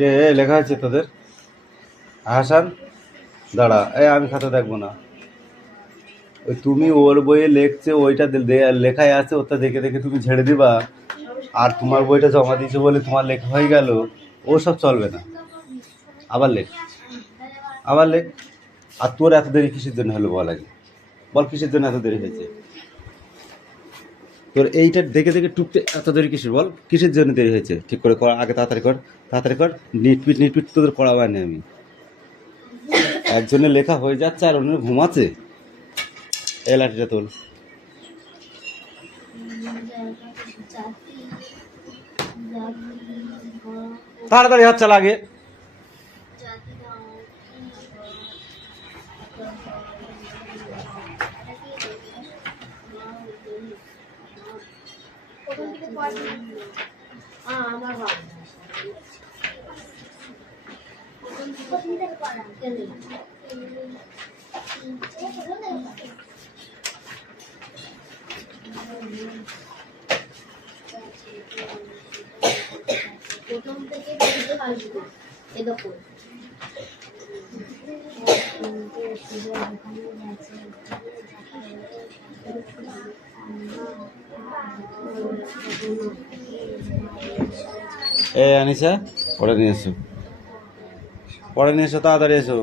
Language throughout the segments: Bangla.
রে লেখা আছে তোদের আহসান দাঁড়া, আমি খাতা দেখবো না। ওই তুমি ওর বইয়ে লেখছে ওইটা লেখায় আছে, ওটা দেখে দেখে তুমি ঝেড়ে দিবা, আর তোমার বইটা জমা দিয়েছে বলে তোমার লেখা হয়ে গেল, ও সব চলবে না। আবার লেখ, আবার লেখ। আর তোর এত দেরি কিসের জন্য হলো বল আগে, বল কিসের জন্য এত দেরি হয়েছে তোর? এইটা দেখে দেখে টুকতে এত দেরি কিসের বল, কিসের জন্য দেরি হয়েছে? ঠিক করে কর আগে, তাড়াতাড়ি কর, তাড়াতাড়ি কর। নিটপিট তোদের করা হয়নি। আমি একজনের লেখা হয়ে যাচ্ছে আর অন্য ঘুমাচ্ছে। এই লাঠিটা তোল, তাড়াতাড়ি হাত চালা আগে। প্রথম থেকে আসবে এরকম আনিসা পড়ে নিয়ে এসো, পড়ে নিয়ে এসো, তাড়াতাড়ি এসো।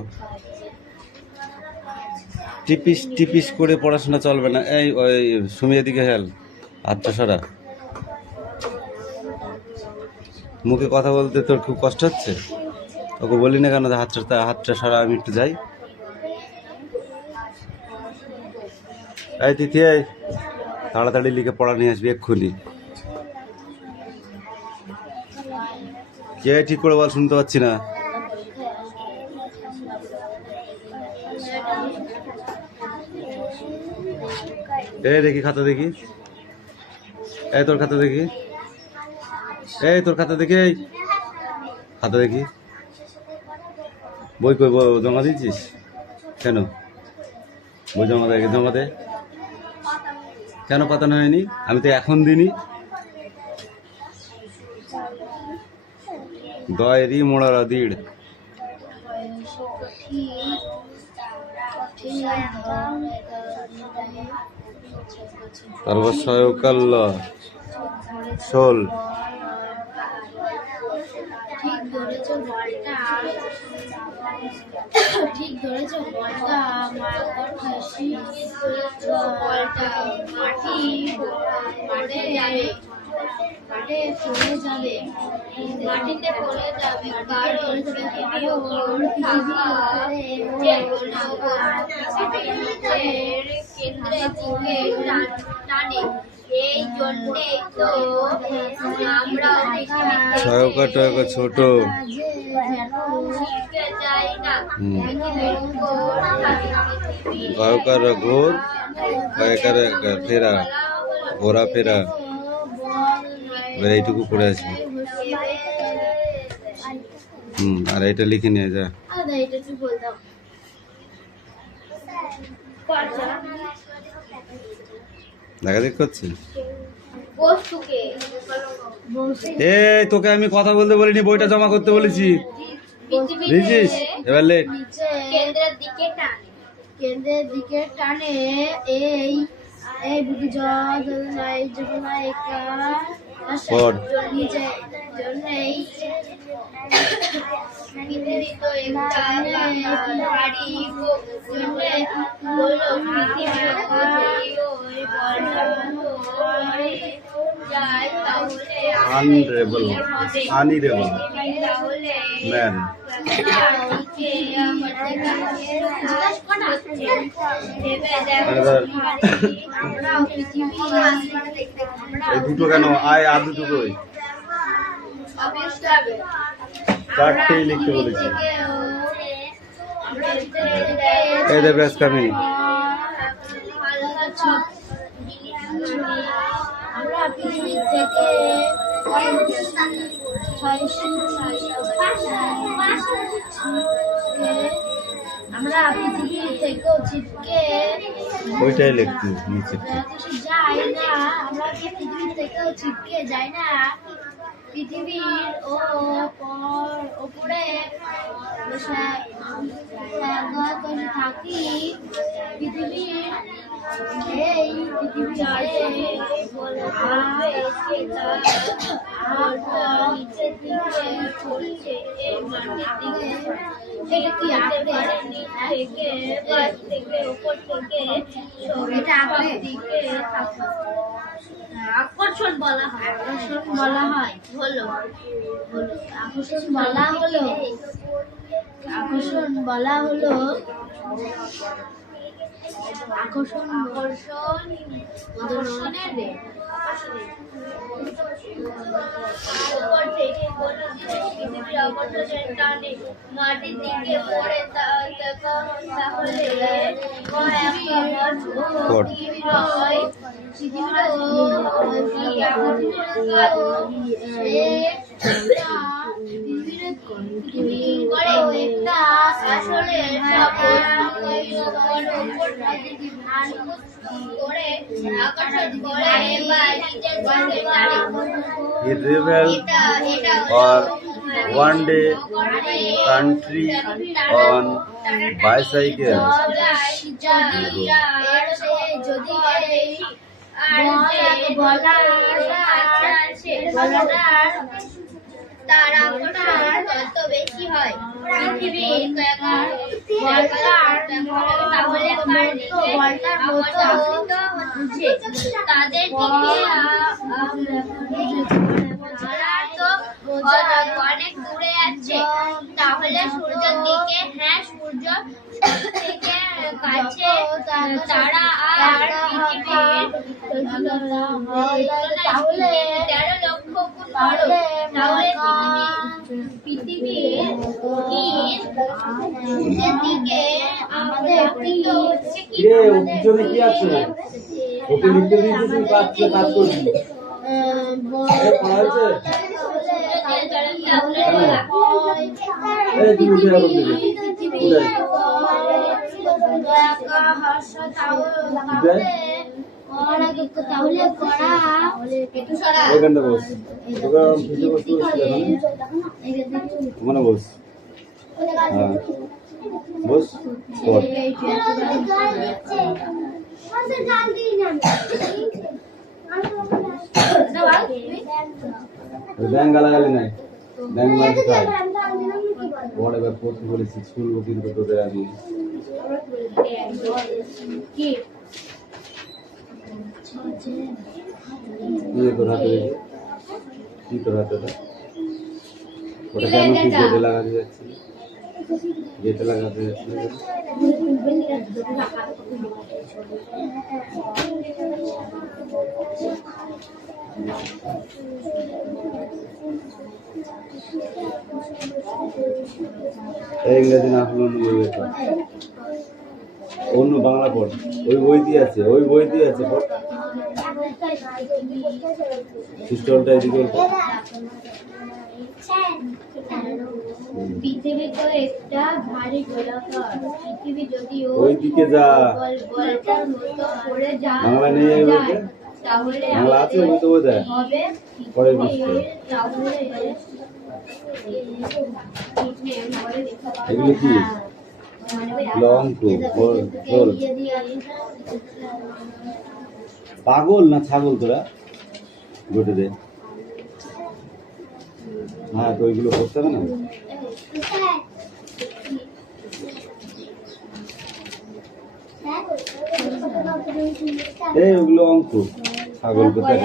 টিপিস টিপিস করে পড়াশোনা চলবে না। এই ওই সুমির দিকে হেল, হাতটা সরা। মুখে কথা বলতে তোর খুব কষ্ট হচ্ছে? ওকে বলি না কেন হাতটা সরা, আমি একটু যাই। এই তিথি, তাড়াতাড়ি লিখে পড়া নিয়ে আসবি এক্ষুনি। কে ঠিক করে বল, শুনতে পাচ্ছি না। এই দেখি খাতা দেখি, এই তোর খাতা দেখি, এই তোর খাতা দেখি, এই খাতা দেখি। বই কই জমা দিয়েছিস কেন? বই জমা দে। কেন পাতানো হয়নি? আমি তো এখন দিনই। দয়েরি মোড়ারা দিড় তারপর সয়কাল্ল শোল। ঠিক ধরেছো বলটা, মাকড় খাসি বলটা মাঠে যাবে, মাঠে পড়ে যাবে, মাটিতে পড়ে যাবে, কারণ কেন্দ্রে দিকে টানে। এই জন্যেই তো আমরা ছয়কা ছোট গায়কার ঘোর, গায়কার ফেরা, ঘোরা ফেরা। এইটুকু পড়ে আসবি। আর এটা লিখে নিয়ে যা। দেখা দেখ করছে। এই তোকে আমি কথা বলতে বলিনি, বইটা জমা করতে বলেছি। বুঝছিস? এবার লেখ। কেন্দ্রের দিকে টানে এই বুদ্ধি আনরেবল ম্যান। এই দুটো কেন? আর দুটো কই? চারটেই লিখতে বলেছি। এই দে ব্যাস কামি। আমরা পৃথিবী থেকে আমরা পৃথিবী থেকেও ছিটকে ওইটাই লিখতে নিচে যাই না, আমরা পৃথিবী থেকেও ছিটকে যাই না, পৃথিবীর ওপরে থাকি, পৃথিবীর এই নিচের দিকে পড়ছে, এই মাটির দিকে কি থেকে গাছ থেকে উপর থেকে সব দিকে আকর্ষণ বলা হয়। আকর্ষণ বলা হয় হলো আকর্ষণ বলা হলো আকর্ষণ বলা হলো আকর্ষণের টানে মাটির দিকে পড়ে তাহলে He traveled for one day country on bicycle. তার আকর্ষণ তত বেশি হয়। পৃথিবীর তাহলে তাদের দিকে অনেক দূরে আছে, তাহলে সূর্যের দিকে, হ্যাঁ সূর্য থেকে কাছে তারা আর তাহলে 13 লক্ষ গুণ বড়। তাহলে পৃথিবীর সূর্যের দিকে আমাদের হচ্ছে কি কি আছে ওকে লিখতে দিয়েছি, তুই কাজ করবি। ওখানে বস, বস ব্যাংক গালাগালি নাই, ব্যাংক মাইকে খায়। ওরা এবার পড়তে বলেছি, স্কুল কিন্তু তোদের আমি তোর হাতে রেখে কি তোর হাতে ওটা কেন তুই গেটে লাগাতে যাচ্ছিস? গেটে লাগাতে যাচ্ছিস ইংরেজি না হলো অন্য বই, অন্য বাংলা পড়। ওই বই দিয়ে আছে, ওই বই দিয়ে আছে পড়। পিস্তলটা এদিকে পৃথিবী তো একটা ভারী গোলাকার। পৃথিবী যদি ওই দিকে যা, বলটার মতো পড়ে যায় বাংলা নেই এই বইতে, তাহলে বাংলা আছে ওই তো বোঝায় হবে পরে বুঝতে। এগুলো কি লং টু বল, পাগল না ছাগল তোরা? গোটে দে। হ্যাঁ তো ওইগুলো করতে হবে না। এই ওগুলো অঙ্ক, ছাগল কোথায়?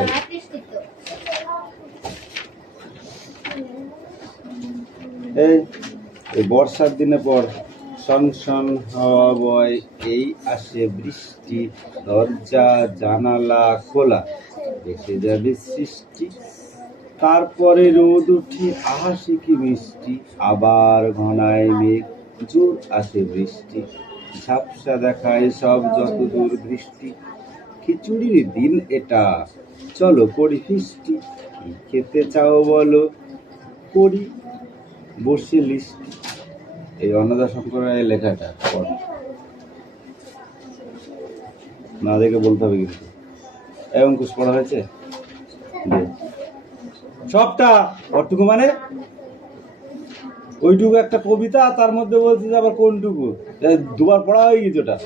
এই বর্ষার দিনে পর শন শন হাওয়া বয়, এই আসে বৃষ্টি, দরজা জানালা খোলা, এসে যাবে সৃষ্টি, তারপরে রোদ উঠে আহাসি কি মিষ্টি, আবার ঘনায় মেঘ, জোর আসে বৃষ্টি, ঝাপসা দেখায় সব যত দূর দৃষ্টি, খিচুড়ির দিন এটা, চলো করি ফিস্টি, কি খেতে চাও বলো, করি বসে লিস্টি। এই অন্নদা শঙ্কর রায়ের লেখাটা না দেখে বলতে হবে কিন্তু। অঙ্কুশ পড়া হয়েছে? সবটা অটুকু মানে ওইটুকু একটা কবিতা, তার মধ্যে বলছে যে আবার কোনটুকু দুবার পড়া হয়ে গেছে ওটা।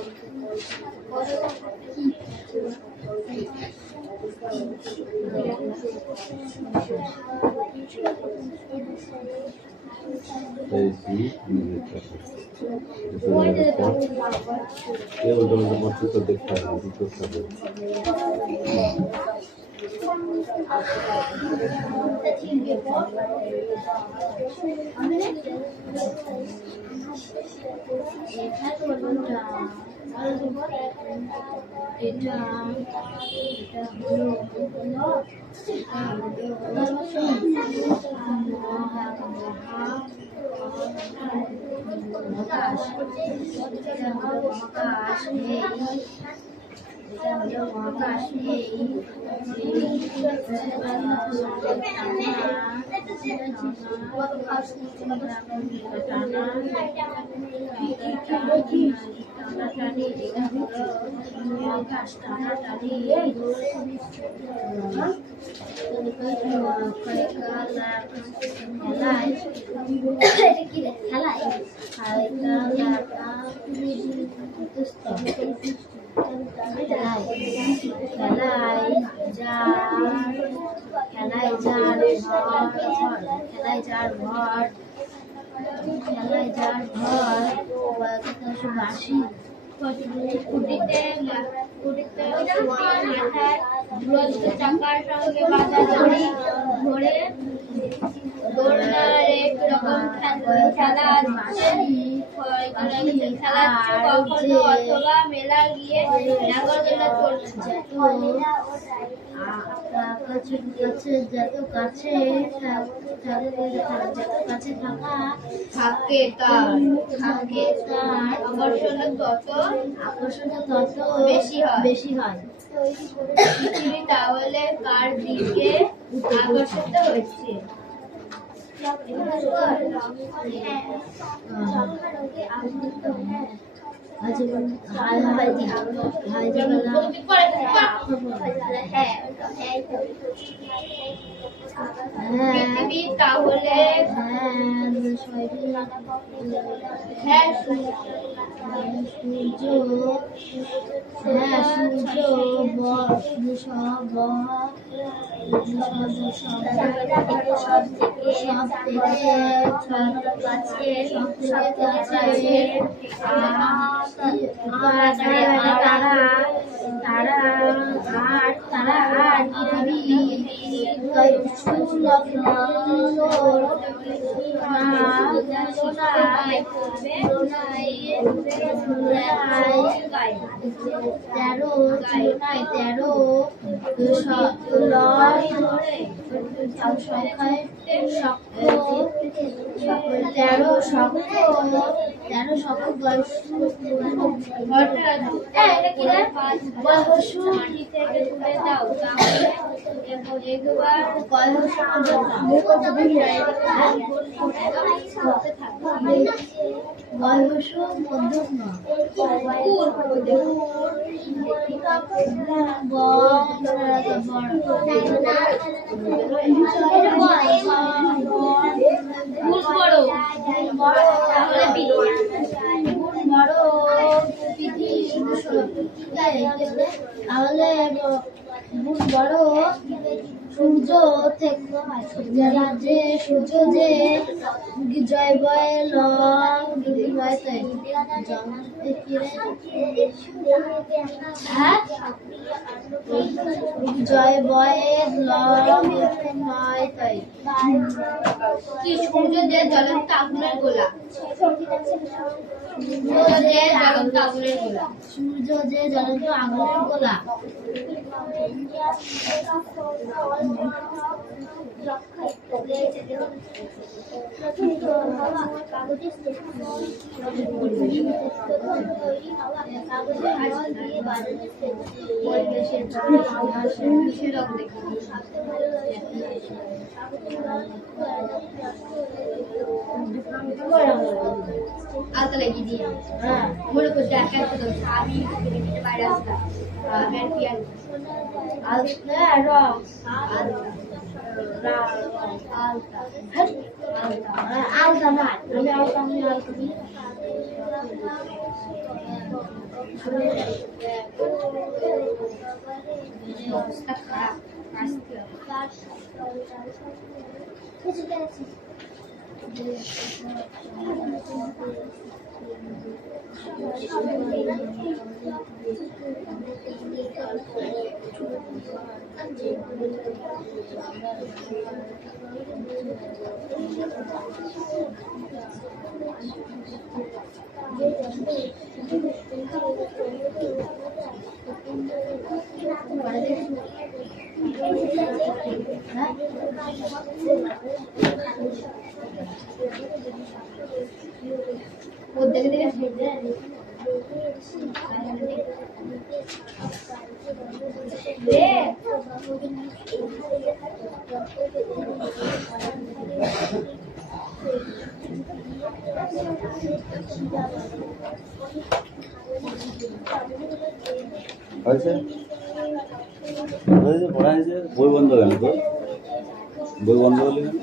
দেখতে হবে। চাকার সঙ্গে বাঁধা দড়ি ধরে দোলনার এক রকম খেলা খেলাচ্ছে, কখনো অথবা মেলা গিয়ে নাগরদোলা চলছে। যত কাছে থাকে তার আকর্ষণ তত বেশি হয়। পৃথিবী তাহলে কার দিকে আকর্ষিত হচ্ছে? পৃথিবী তাহলে সূর্য থেকে সূর্য যে জয় বয় জয় বয়ের নয় তাই কি সূর্য যে জ্বলন্ত আগুনের গোলা, সূর্য যে জ্বলন্ত আগুনের গোলা, সূর্য যে জ্বলন্ত আগুনের গোলা। आता लगी दी मुझे कुछ देखा तो शादी के बाद रास्ता मैं किया आज ना रो আলতা না আমি আলতা আমি আলতা অবস্থা খারাপ দেখে দেখে হয়েছে হয়েছে পড়া হয়েছে বই বন্ধ কেন তো বই বন্ধ হলে কেন?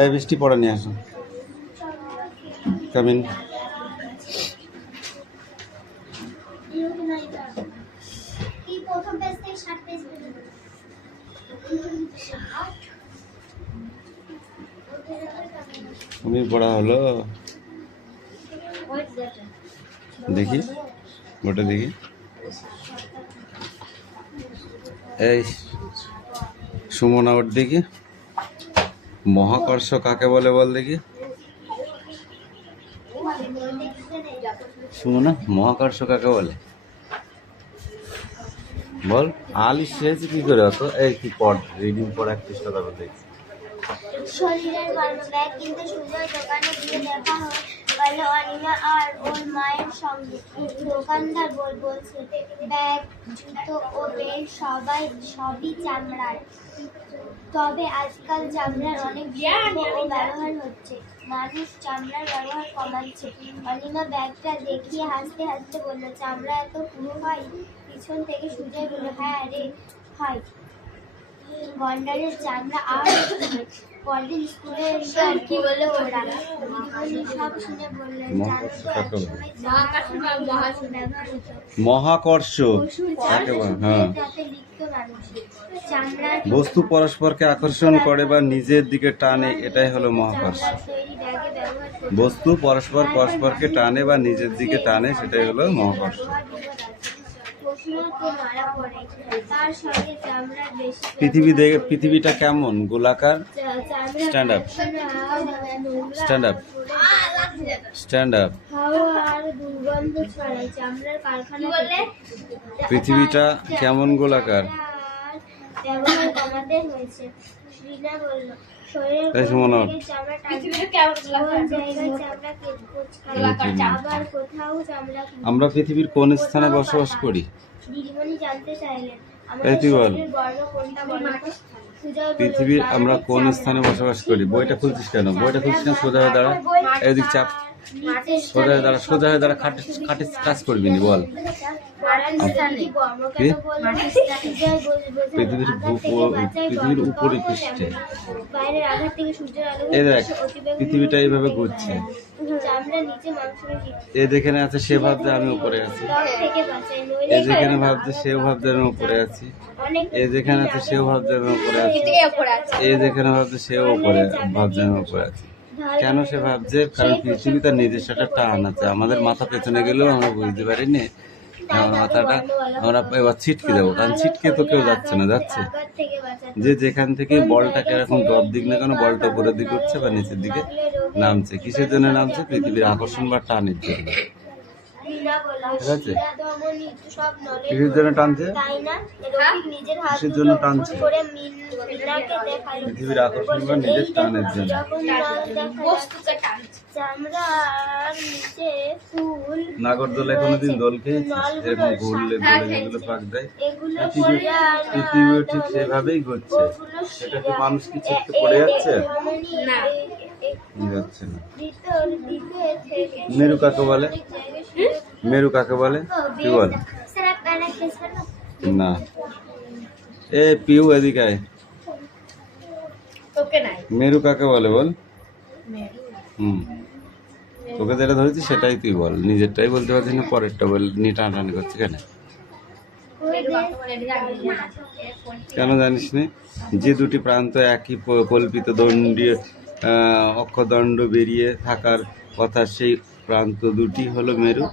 এই বৃষ্টি পড়া নিয়ে আসো কামিন প্রথম পেজ থেকে 60 পেজ তুমি পড়া হলো দেখি ওটা দেখি এই সুমনা ওর দেখি মহাকর্ষ কাকে বলে বল দেখি সুমনা মহাকর্ষ কাকে বলে বল আলিশ হয়েছে কি করে অত এই কি পড় রিডিং পড়া এক পৃষ্ঠা তারপর দেখি শরীরের গর্ব ব্যাগ কিনতে সুজয় দোকানে গিয়ে দেখা হলো অনিমা আর ওর মায়ের সঙ্গে দোকানদার বলছে ব্যাগ জুতো ও বেল্ট সবই চামড়ার তবে আজকাল চামড়ার অনেক ব্যবহার হচ্ছে মানুষ চামড়ার ব্যবহার কমাচ্ছে অনিমা ব্যাগটা দেখিয়ে হাসতে হাসতে বলল চামড়া এত পুরো হয় পিছন থেকে সুজয় বলল হ্যাঁ রে হয় গন্ডারের চামড়া আর পরদিন স্কুলে এসে কি বলে ওরা সব শুনে বললেন মহাকর্ষ কাকে বলে হ্যাঁ বস্তু পরস্পরকে আকর্ষণ করে বা নিজের দিকে টানে এটাই হলো মহাকর্ষ বস্তু পরস্পরকে টানে বা নিজের দিকে টানে সেটাই হলো মহাকর্ষ পৃথিবীটা কেমন গোলাকার স্ট্যান্ড আপ পৃথিবীটা কেমন গোলাকার আমরা পৃথিবীর কোন স্থানে বসবাস করি পৃথিবীর আমরা কোন স্থানে বসবাস করি বইটা খুলছিস কেন সোজা হয়ে দাঁড়া এদিক চাপ সোজা হয়ে দাঁড়া খাটে কাজ করবি নি বল পৃথিবীর উপরে পৃষ্ঠে এই দেখ পৃথিবীটা এইভাবে ঘুরছে এ যেখানে আছে সে ভাবছে আমি উপরে আছি এ যেখানে ভাবছে সেও ভাবছে আমি উপরে আছি এ যেখানে আছে সেও ভাবছে আমি উপরে আছি এ যেখানে ভাবছে সেও উপরে ভাবছে আমি উপরে আছি কেন সে ভাবছে কারণ পৃথিবী তার নিজস্ব একটা টান আছে আমাদের মাথা পেছনে গেলেও আমরা বুঝতে পারিনি মাথাটা আমরা এবার ছিটকে যাবো কারণ ছিটকে তো কেউ যাচ্ছে না যাচ্ছে যে যেখান থেকে বলটাকে এরকম জব দিক না কেন বলটা উপরের দিকে উঠছে বা নিচের দিকে নামছে কিসের জন্য নামছে পৃথিবীর আকর্ষণ বা টানের জন্য ঠিক আছে কিসের জন্য টানছে কিসের জন্য টানছে পৃথিবীর আকর্ষণ বা নিজের টানের জন্য নাগরদোলায় কোনোদিন দোল খেয়েছিস এরকম ঘুরলে যেগুলো পাক দেয় পৃথিবী ঠিক সেভাবেই ঘুরছে এটা কি মানুষ কি ছিটকে পড়ে যাচ্ছে যাচ্ছে না। ভিতর দিকে থেকে মেরু কাকে বলে? মেরু কাকে বলে কি বল? স্যার আপনারা খেয়েছেন না, এ পিউ এদিকে আয়। তোকে নাই মেরু কাকে বলে বল? মেরু হুম, তোকে যেটা ধরেছি সেটাই তুই বল, নিজেরটাই বলতে পারছিস না, পরেরটা বল নিয়ে টানাটানি করছিস কেন? কেন জানিস নি? যে দুটি প্রান্ত একই কল্পিত দণ্ডীয় অক্ষদণ্ড বেরিয়ে থাকার কথা, সেই প্রান্ত দুটি হলো মেরু।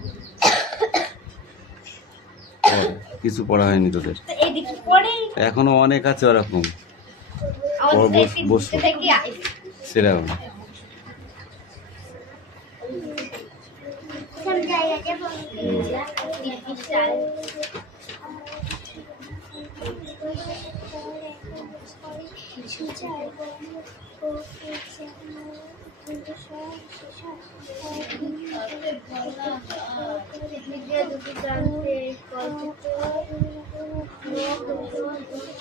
কিছু পড়া হয়নি তোদের, এইদিকে পড়ে এখনো অনেক আছে ওরকম। আমাদের বসো থেকে সেরকম। समझाया जब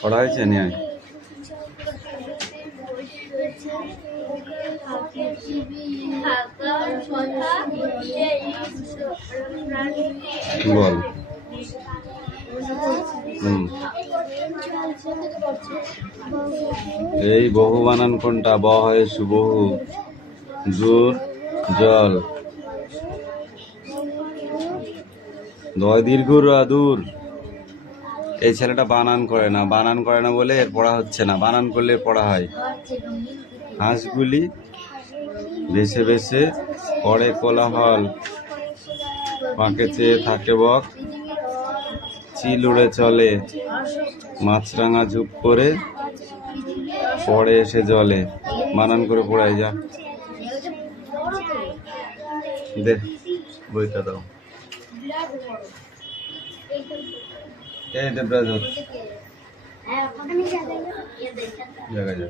পড়া হয়েছে নিয়ে আয়। বল। এই বহু বানান কোনটা? ব হয় সুবহু, দূর জল, দয় দীর্ঘ দূর। এই ছেলেটা বানান করে না, বানান করে না বলে এর পড়া হচ্ছে না, বানান করলে পড়া হয়। হাঁসগুলি ভেসে ভেসে পড়ে কোলাহল, পাকে চেয়ে থাকে বক, চিল উড়ে চলে, মাছরাঙা ঝুপ করে পড়ে এসে জলে। বানান করে পড়াই যা। দে বইটা দাও। এই দেবরাজ জায়গা যা।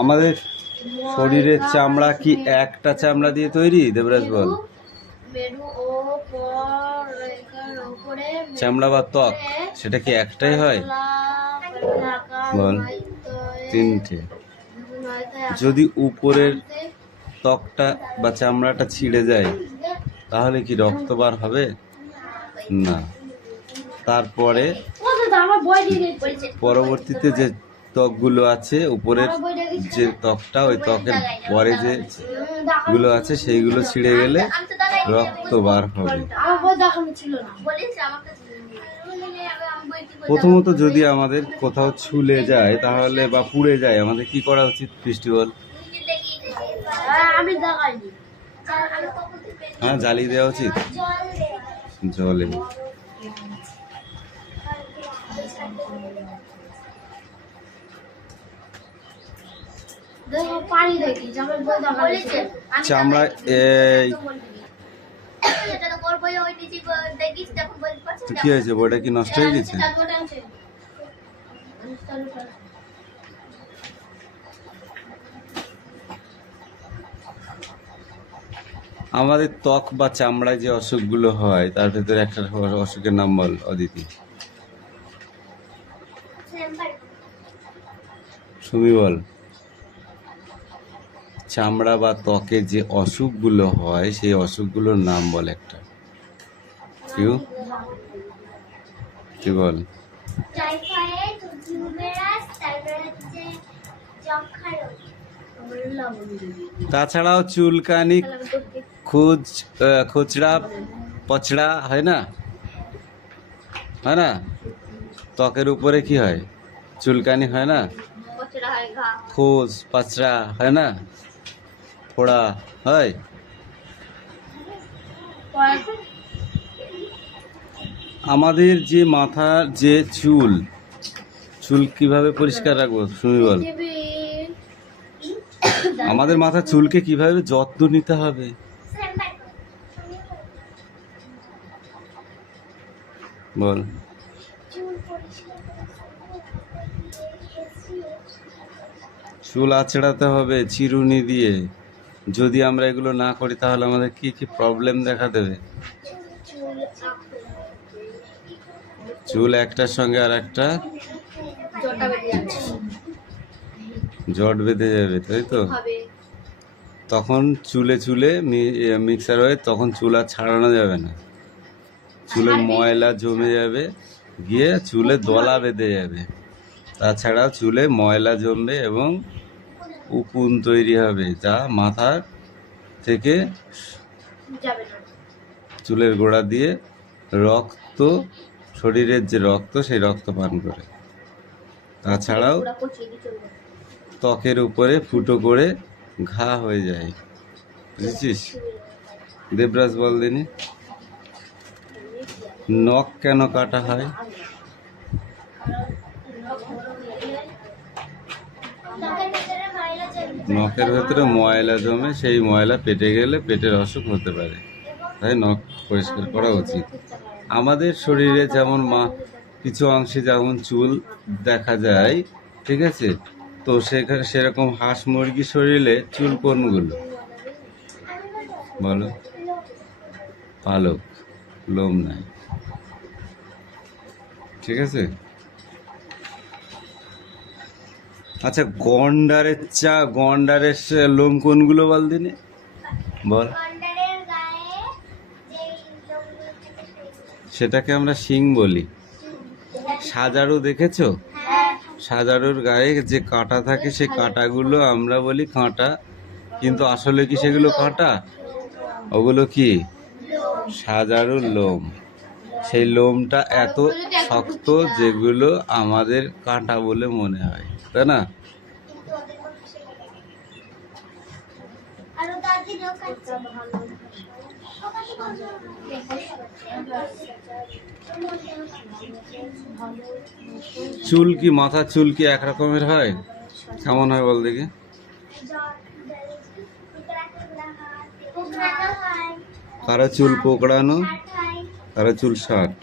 আমাদের শরীরের চামড়া কি একটা চামড়া দিয়ে তৈরি? দেবরাজ বল। চামড়া বা ত্বক সেটা কি একটাই হয়? বল। তিনটে। যদি উপরের ত্বকটা বা চামড়াটা ছিঁড়ে যায় তাহলে কি রক্ত বার হবে? না। তারপরে পরবর্তীতে যে ত্বকগুলো আছে, উপরের যে ত্বকটা, ওই ত্বকের পরে যে গুলো আছে সেইগুলো ছিঁড়ে গেলে রক্ত বার হবে। প্রথমত যদি আমাদের কোথাও ছুলে যায় তাহলে বা পুড়ে যায়, আমাদের কি করা উচিত বৃষ্টি বল? হ্যাঁ, জ্বালিয়ে দেওয়া উচিত জলে। চামড়া এই কি হয়েছে? বইটা কি নষ্ট হয়ে গেছে? আমাদের ত্বক বা চামড়ায় যে অসুখগুলো হয় তার ভেতরে একটা অসুখের নাম বল অদিতি। সুমি বল। চামড়া বা ত্বকে যে অসুখগুলো হয় সেই অসুখগুলোর নাম বল একটা। কি বল? তাছাড়াও চুলকানি, খুচড়া পচড়া হয় না? হয় না? ত্বকের উপরে কি হয়? চুলকানি হয় না? খোঁজ পাচড়া হয় না? ফোড়া হয়? আমাদের যে মাথার যে চুল কিভাবে পরিষ্কার রাখবো শুনি বল? আমাদের মাথার চুলকে কিভাবে যত্ন নিতে হবে বল? চুল আঁচড়াতে হবে চিরুনি দিয়ে। যদি আমরা এগুলো না করি তাহলে আমাদের কি কি প্রবলেম দেখা দেবে? চুল একটার সঙ্গে আর একটা জটা বেরিয়ে যাচ্ছে জট বেঁধে যাবে, তাই তো? হবে তখন চুলে চুলে মিক্সার হয়ে তখন চুল আর ছাড়ানো যাবে না, চুলে ময়লা জমে যাবে, গিয়ে চুলে দলা বেঁধে যাবে। তাছাড়া চুলে ময়লা জমবে এবং উকুন তৈরি হবে, যা মাথার থেকে যাবে না চুলের গোড়া দিয়ে রক্ত, শরীরের যে রক্ত সেই রক্ত পান করে। তাছাড়াও পুরো পচিয়ে দিয়ে চলবে ত্বকের উপরে ফুটো করে ঘা হয়ে যায়, বুঝেছিস? দেবরাজ বল দিনি, নখ কেন কাটা হয়? নখের ভেতরে ময়লা জমে, সেই ময়লা পেটে গেলে পেটের অসুখ হতে পারে, তাই নখ পরিষ্কার করা উচিত। আমাদের শরীরে যেমন কিছু অংশে যেমন চুল দেখা যায়, ঠিক আছে, তো সেখানে সেরকম হাঁস মুরগি শরীরে চুল কোনগুলো বলো? পালক, লোম নাই, ঠিক আছে। আচ্ছা, গন্ডারের লোম কোনগুলো বল দিনে, বল? গন্ডারের গায়ে যেই লোমগুলো থাকে সেইগুলো। সেটাকে আমরা শিং বলি। সাজারু দেখেছো? হ্যাঁ। সাজারুর গায়ে যে কাঁটা থাকে সেই কাঁটাগুলো আমরা বলি কাঁটা, কিন্তু আসলে কি সেগুলো কাঁটা? ওগুলো কি? সাজারুর লোম। সেই লোমটা এত শক্ত যেগুলো আমাদের কাঁটা বলে মনে হয়, তাই না? কিন্তু ওদের মধ্যে সেটা নেই। আর ওটা দিলেও কাটছে ভালো। চুল কি, মাথার চুল কি এক রকমের হয়? কেমন হয় বল দেখি? কারো চুল পোকড়ানো, কারো চুল শার্ট।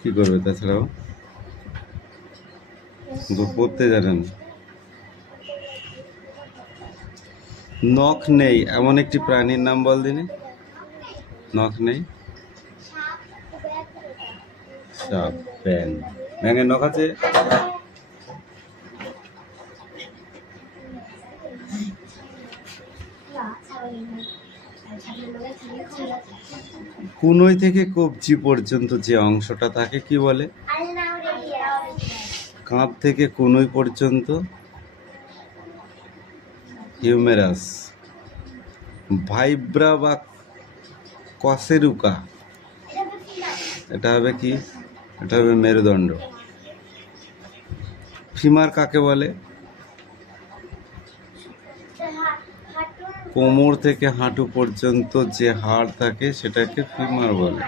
কি করবে তাছাড়াও? পড়তে জানেন। নখ নেই এমন একটি প্রাণীর নাম বল দিনে। নখ নেই, সাপ, ব্যাঙ। ব্যাঙের নখ আছে? কুনোই থেকে কবজি পর্যন্ত যে অংশটা থাকে কি বলে? কাঁধ থেকে কুনোই পর্যন্ত হিউমেরাস। ভাইব্রা বা কশেরুকা, এটা হবে কি? এটা হবে মেরুদণ্ড। ফিমার কাকে বলে? কোমর থেকে হাঁটু পর্যন্ত যে হাড় থাকে সেটাকে ফিমার বলে।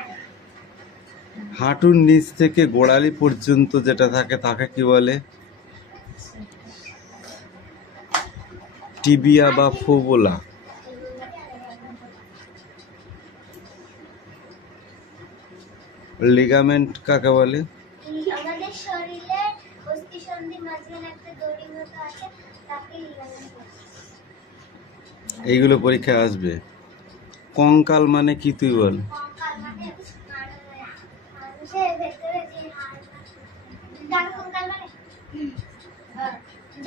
হাঁটুর নিচ থেকে গোড়ালি পর্যন্ত যেটা থাকে তাকে কি বলে? টিবিয়া বা ফিবুলা। লিগামেন্ট কাকে বলে? আমাদের শরীরে অস্থিসন্ধির মাঝখানে একটা দড়ি মতো আছে, তাকে লিগামেন্ট বলে। এইগুলো পরীক্ষায় আসবে। কঙ্কাল মানে কি তুই বল? কঙ্কাল মানে মানুষের ভেতরে যে হাড় থাকে। জানো কঙ্কাল মানে?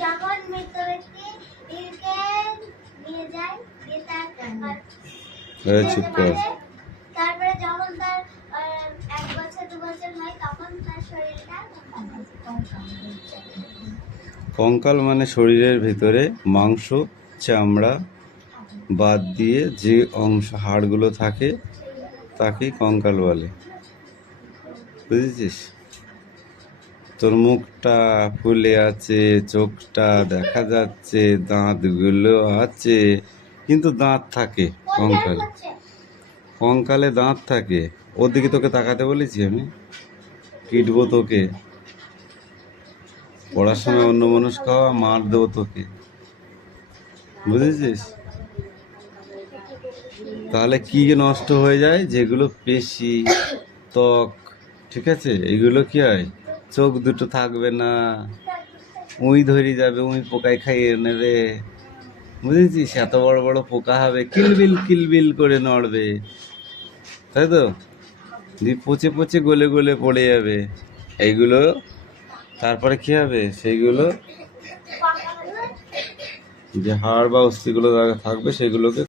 যখন মৃত ব্যক্তিকে নিয়ে যায়, দিয়ে চুপ কর। তারপরে যখন তার 1 বছর 2 বছর হয় তখন তার শরীরটা কঙ্কাল মানে শরীরের ভেতরে মাংস, চামড়া বাদ দিয়ে যে অংশ হাড়গুলো থাকে তাকেই কঙ্কাল বলে, বুঝেছিস? তোর মুখটা ফুলে আছে, চোখটা দেখা যাচ্ছে, দাঁতগুলো আছে, কিন্তু দাঁত থাকে কঙ্কালে। কঙ্কালে দাঁত থাকে। ওর দিকে তোকে তাকাতে বলেছি আমি? পিটবো তোকে, পড়ার সময় অন্য মানুষ খাওয়া, মার দেবো তোকে, বুঝেছিস? তাহলে কি নষ্ট হয়ে যায়? যেগুলো পেশি, ত্বক, ঠিক আছে, এগুলো কি হয়? চোখ দুটো থাকবে না, উই ধরে যাবে, উই পোকায় খাইয়ে নেবে, বুঝেছিস? এত বড় বড় পোকা হবে, কিলবিল কিলবিল করে নড়বে, তাই তো? দিয়ে পচে পচে গলে গলে পড়ে যাবে এইগুলো। তারপরে কি হবে? সেইগুলো যে হাড় বা অস্থিগুলো থাকবে সেগুলোকে